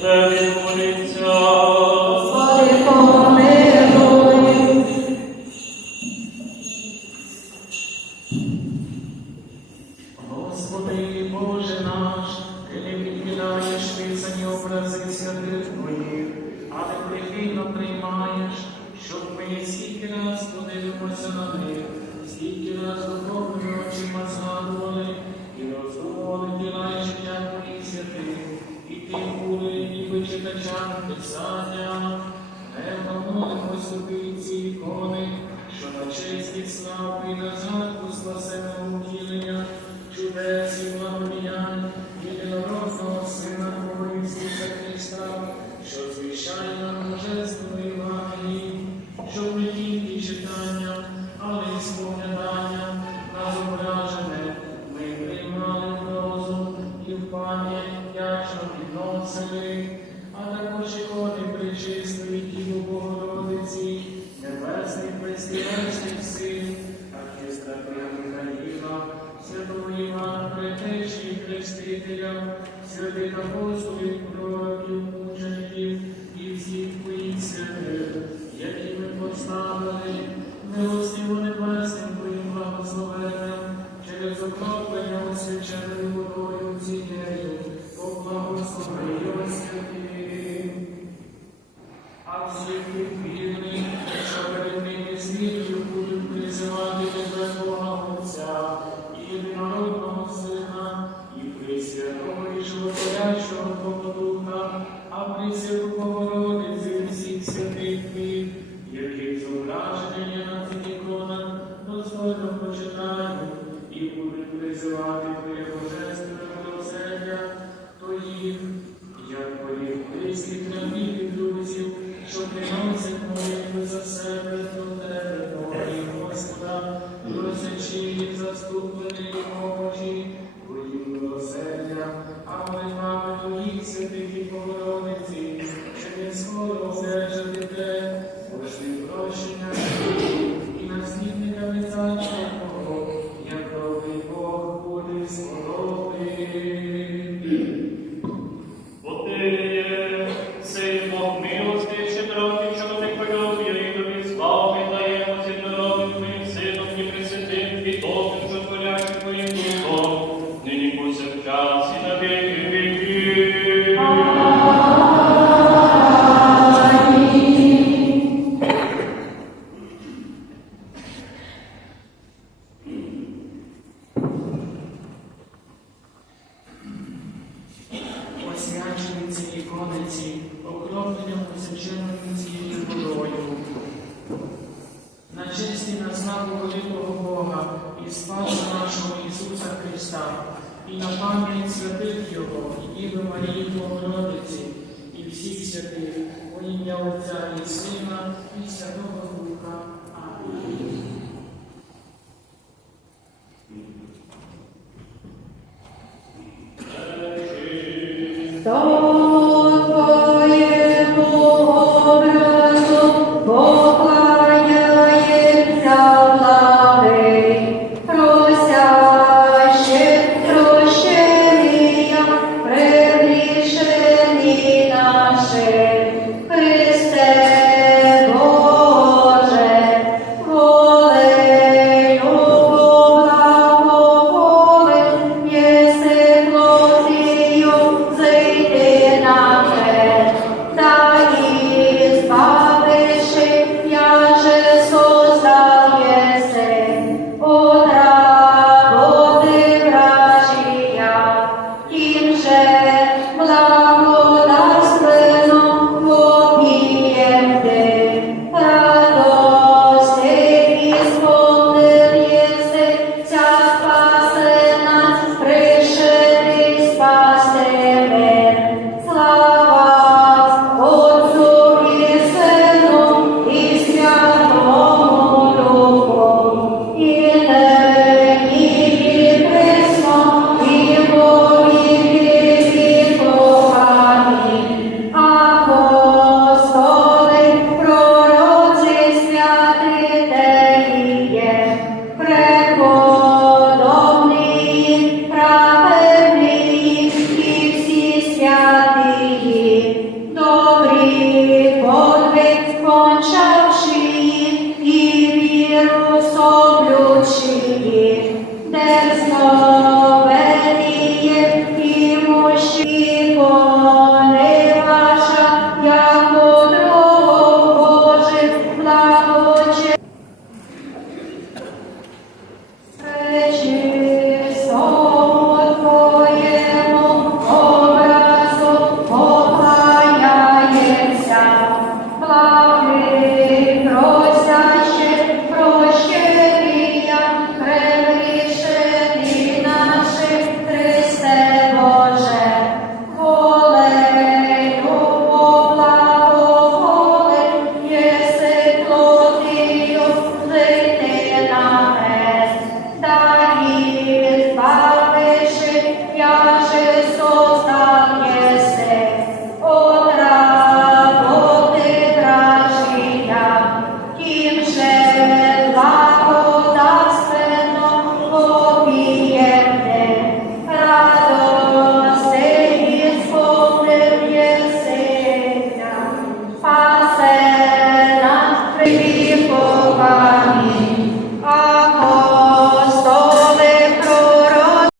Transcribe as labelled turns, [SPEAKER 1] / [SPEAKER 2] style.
[SPEAKER 1] Slăve Писання, не молимось собі ці ікони, що на честь і славу і на згадку спасеного Хрестителя, святих апостолів, пророків, мучеників і всіх твоїх святих, які ми поставили, милостиво небесним твоїм благословенням, через окроплення освяченою водою цією, поблагослови його святих. А всіх вірних, що перед ними світою будуть призивати Животворящого Твого Духа, а Пресвяту Богородицю і всіх святих твоїх, яких зображення на цих іконах, достойно почитають і будуть призивати Твоє Божественне милосердя, то їх, як твоїх близьких рабів і друзів, що приносять молитви за себе до тебе, Бога і Господа, просячи їх заступленої помочі, окропленням посвяченою цією водою. На честь і на славу великого Бога і Спаса нашого Ісуса Христа, і на пам'ять святих Його, і Діви Марії Богородиці, і всіх святих, во ім'я Отця і Сина, і Святого Духа. Амінь.
[SPEAKER 2] То Santa